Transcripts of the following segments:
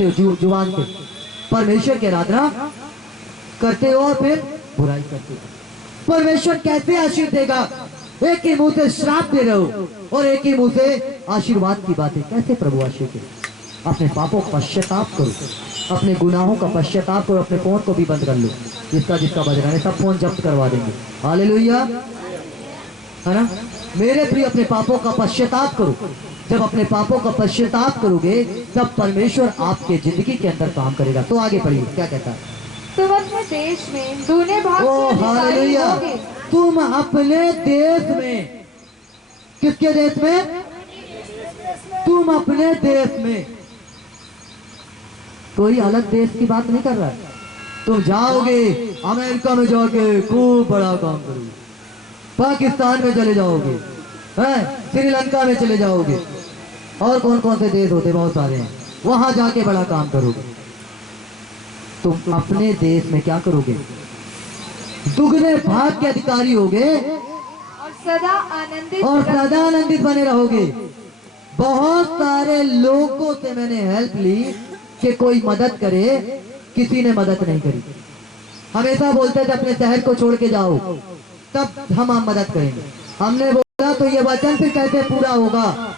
करते हो जुबान पे, परमेश्वर की आराधना करते हो और फिर बुराई करते हो। परमेश्वर कैसे आशीष देगा? एक ही मुंह से श्राप दे रहे हो और एक ही मुंह से आशीर्वाद की बातें, कैसे प्रभु आशीष दे? अपने पापों का पश्चाताप करो, अपने गुनाहों का पश्चाताप करो, अपने फोन को भी बंद कर लो, जिसका जिसका बज रहा है सब फोन जब्त करवा देंगे। हालेलुया, है ना? मेरे प्रिय, अपने पापों का पश्चाताप करो। जब अपने पापों का पश्चाताप करोगे तब परमेश्वर आपके जिंदगी के अंदर काम करेगा। तो आगे पढ़िए, क्या कहता है? तुम अपने देश में दूने भाग ओ के अधिकारी हालेलुया, होगे। तुम अपने देश में, किसके देश में? तुम अपने देश में, कोई अलग देश की बात नहीं कर रहा है। तुम जाओगे अमेरिका में जाके खूब बड़ा काम करोगे, पाकिस्तान में चले जाओगे, श्रीलंका में चले जाओगे, और कौन कौन से देश होते, बहुत सारे हैं, वहां जाके बड़ा काम करोगे। तुम अपने देश में क्या करोगे? दुगने भाग के अधिकारी होगे और सदा आनंदित बने रहोगे। बहुत सारे लोगों से मैंने हेल्प ली कि कोई मदद करे, किसी ने मदद नहीं करी। हमेशा बोलते थे अपने शहर को छोड़ के जाओ तब हम मदद करेंगे। हमने बोला तो ये वचन फिर कैसे पूरा होगा?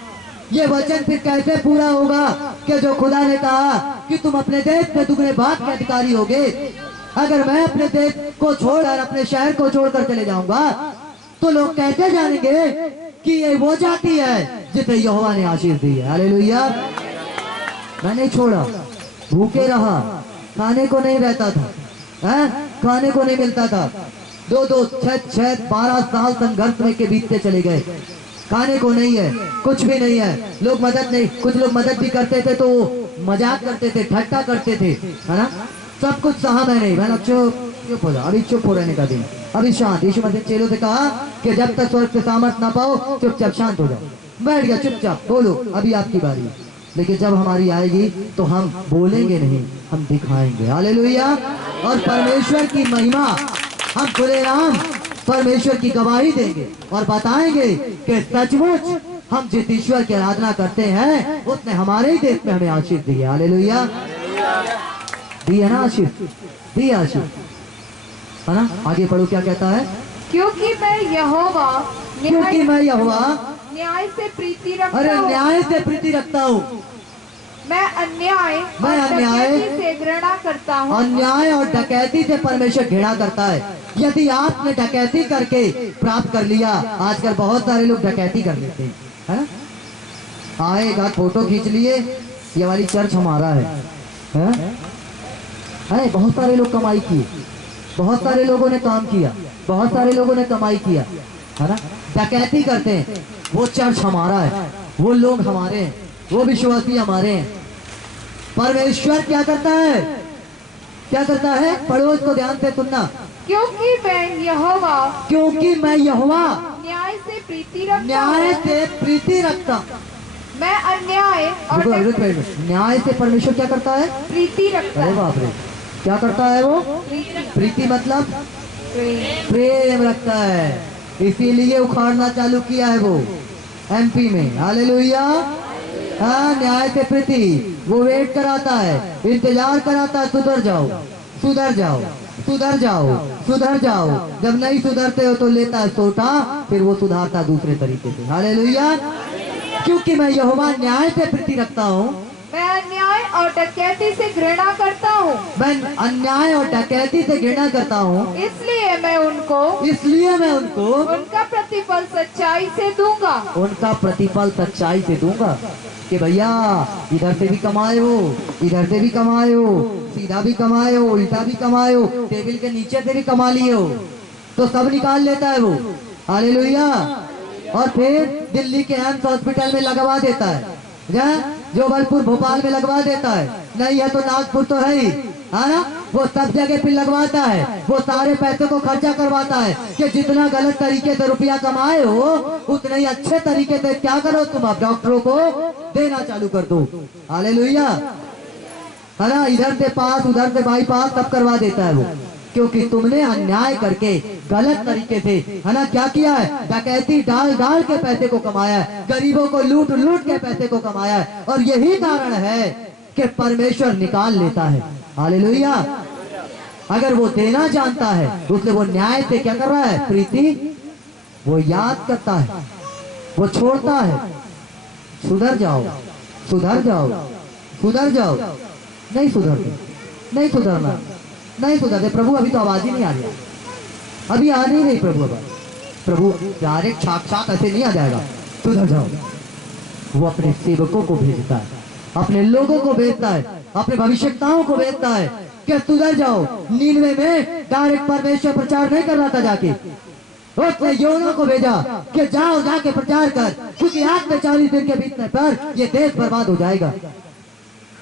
ये वचन फिर कैसे पूरा होगा कि जो खुदा ने कहा कि तुम अपने देश में दुगने भाग के अधिकारी होगे। अगर मैं अपने देश को छोड़कर, अपने शहर को छोड़कर चले जाऊंगा तो लोग कैसे जानेंगे कि ये वो जाति है जिसे यहोवा ने आशीष दी है? हालेलुया। मैं नहीं छोड़ा, भूखे रहा, खाने को नहीं रहता था, खाने को नहीं मिलता था, 2-2, 6-6, 12 साल संघर्ष में के बीतते चले गए। खाने को नहीं है, कुछ भी नहीं है, लोग मदद नहीं, कुछ लोग मदद भी करते थे तो मजाक करते थे, ठट्टा करते थे, है ना? सब कुछ सहा मैंने चुप हो जा, अभी चुप हो रहने का दिन, अभी शांत। यीशु मसीह चेलों से कहा कि जब तक स्वर्ग से सामर्थ ना पाओ चुपचाप शांत हो जाओ। बैठ गया चुपचाप, बोलो अभी आपकी बारी। लेकिन जब हमारी आएगी तो हम बोलेंगे नहीं, हम दिखाएंगे। हालेलुया। और परमेश्वर की महिमा, हम खुले राम परमेश्वर की गवाही देंगे और बताएंगे कि सचमुच हम जिस ईश्वर की आराधना करते हैं उसने हमारे ही देश में हमें आशीष दी है। हालेलुया, दी है ना आशीष, दी आशीष, है ना? आगे पढ़ो, क्या कहता है? क्योंकि मैं यहोवा न्याय से प्रीति रखता हूँ। अरे न्याय से प्रीति रखता हूँ। मैं अन्याय से घृणा करता हूँ। अन्याय और डकैती से परमेश्वर घृणा करता है। यदि आपने डकैती करके प्राप्त कर लिया, आजकल बहुत सारे लोग डकैती कर लेते हैं, है ना? आएगा फोटो खींच लिए, ये वाली चर्च हमारा है? बहुत सारे लोग कमाई किए, बहुत सारे लोगों ने काम किया, बहुत सारे लोगों ने कमाई किया, है ना? डकैती करते हैं, वो चर्च हमारा है, वो लोग हमारे हैं, वो विश्वासी हमारे हैं। परमेश्वर क्या करता है? क्या करता है? पढ़ो इसको ध्यान से सुनना। क्योंकि मैं यहोवा न्याय से प्रीति रखता। मैं अन्याय और न्याय से परमेश्वर क्या करता है? प्रीति रखता है। अरे बाप रे, क्या करता है वो? प्रीति मतलब प्रेम रखता है, इसीलिए उखाड़ना चालू किया है वो एमपी में। हालेलुया। हाँ, न्याय से प्रीति, वो वेट कराता है, इंतजार कराता है, सुधर जाओ, सुधर जाओ, सुधर जाओ, सुधर जाओ। जब नहीं सुधरते हो तो लेता है सोटा, फिर वो सुधारता दूसरे तरीके से। हालेलुया। क्योंकि मैं यहोवा न्याय से प्रीति रखता हूँ, मैं अन्याय और डकैती से घृणा करता हूँ। मैं अन्याय और डकैती से घृणा करता हूँ, इसलिए मैं उनको उनका प्रतिफल सच्चाई से दूंगा। उनका प्रतिफल सच्चाई से दूंगा। कि भैया इधर से भी कमाए हो, इधर से भी कमाए हो, सीधा भी कमाए हो, उल्टा भी कमाए हो, टेबल के नीचे से भी कमा लिए हो, तो सब निकाल लेता है वो। हालेलुया। और फिर दिल्ली के एम्स हॉस्पिटल में लगवा देता है, जबलपुर भोपाल में लगवा देता है, नहीं है तो नागपुर तो है ही, है ना? वो सब जगह पे लगवाता है, वो सारे पैसे को खर्चा करवाता है कि जितना गलत तरीके से रुपया कमाए हो उतने ही अच्छे तरीके से क्या करो तुम, अब डॉक्टरों को देना चालू कर दो। हालेलुया, है ना? इधर से पास उधर से बाईपास सब करवा देता है वो, क्योंकि तुमने अन्याय करके गलत तरीके से, है ना, क्या किया है? डकैती डाल डाल के पैसे को कमाया है, गरीबों को लूट लूट के पैसे को कमाया है। और यही कारण है कि परमेश्वर निकाल लेता है। हालेलुया। अगर वो देना जानता है तो इसलिए वो न्याय से क्या कर रहा है? प्रीति वो याद करता है, वो छोड़ता है। सुधर जाओ, सुधर जाओ, सुधर जाओ। नहीं सुधरते, नहीं सुधरना, नहीं सुधरते। प्रभु अभी तो आवाज ही नहीं आ रही, अभी आ नहीं रही प्रभु आवाज। प्रभु डायरेक्ट साक्षात ऐसे नहीं आ जाएगा। सुधर जाओ। वो अपने सेवकों को भेजता है, अपने लोगों को भेजता है, अपने भविष्यताओं को भेजता है कि सुधर जाओ। नीनवे में डायरेक्ट परमेश्वर प्रचार नहीं कर रहा था जाके, उसने योना को भेजा कि जाओ जाके प्रचार कर, क्योंकि आज में 40 दिन के बीतने पर ये देश बर्बाद हो जाएगा।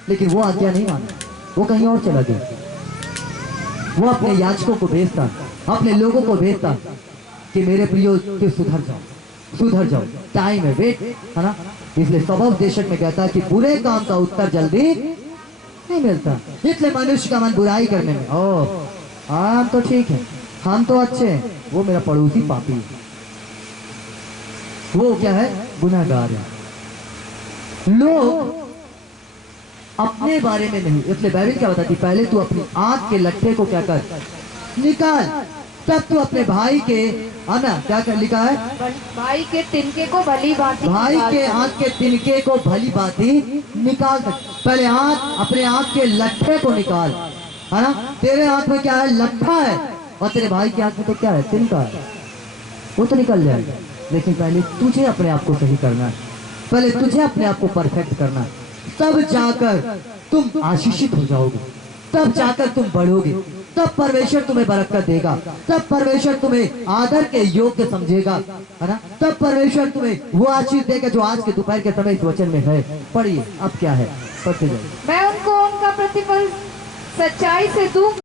लेकिन वो आज्ञा नहीं माना, वो कहीं और चला गया। वो अपने याजकों को भेजता, अपने लोगों को भेजता कि मेरे प्रियो कि सुधर जाओ, सुधर जाओ। टाइम है, वेट है ना। इसलिए स्वभाव देशक में कहता है कि बुरे काम का उत्तर जल्दी नहीं मिलता। इसलिए मनुष्य का मन बुराई करने में, ओ हम तो ठीक है, हम तो अच्छे हैं, वो मेरा पड़ोसी पापी है, वो क्या है? गुनाहगार है। लोग अपने बारे में नहीं, इसलिए बाइबल क्या बताती? पहले तू अपनी आंख के लट्ठे को क्या कर? निकाल, तब तू अपने भाई के, आना क्या कर लिखा है? भाई के तिनके को भली भांति भाई के आंख के तिनके को भली भांति निकाल सकते। पहले आंख, अपने आंख के लट्ठे को निकाल, है ना। तेरे हाथ में क्या है? लट्ठा है, और तेरे भाई के हाथ में तो क्या है? तिनका है। वो तो निकल जाएगा, लेकिन पहले तुझे अपने आप को सही करना है, पहले तुझे अपने आप को परफेक्ट करना है। तब जाकर तुम आशीषित हो जाओगे, तब जाकर तुम बढ़ोगे, तब परमेश्वर तुम्हें बरकत देगा, तब परमेश्वर तुम्हें आदर के योग्य समझेगा, है ना। तब परमेश्वर तुम्हें वो आशीष देगा जो आज के दोपहर के समय इस वचन में है। पढ़िए अब क्या है, पढ़ते जाइए। मैं उनको उनका प्रतिफल सच्चाई से दूंगा।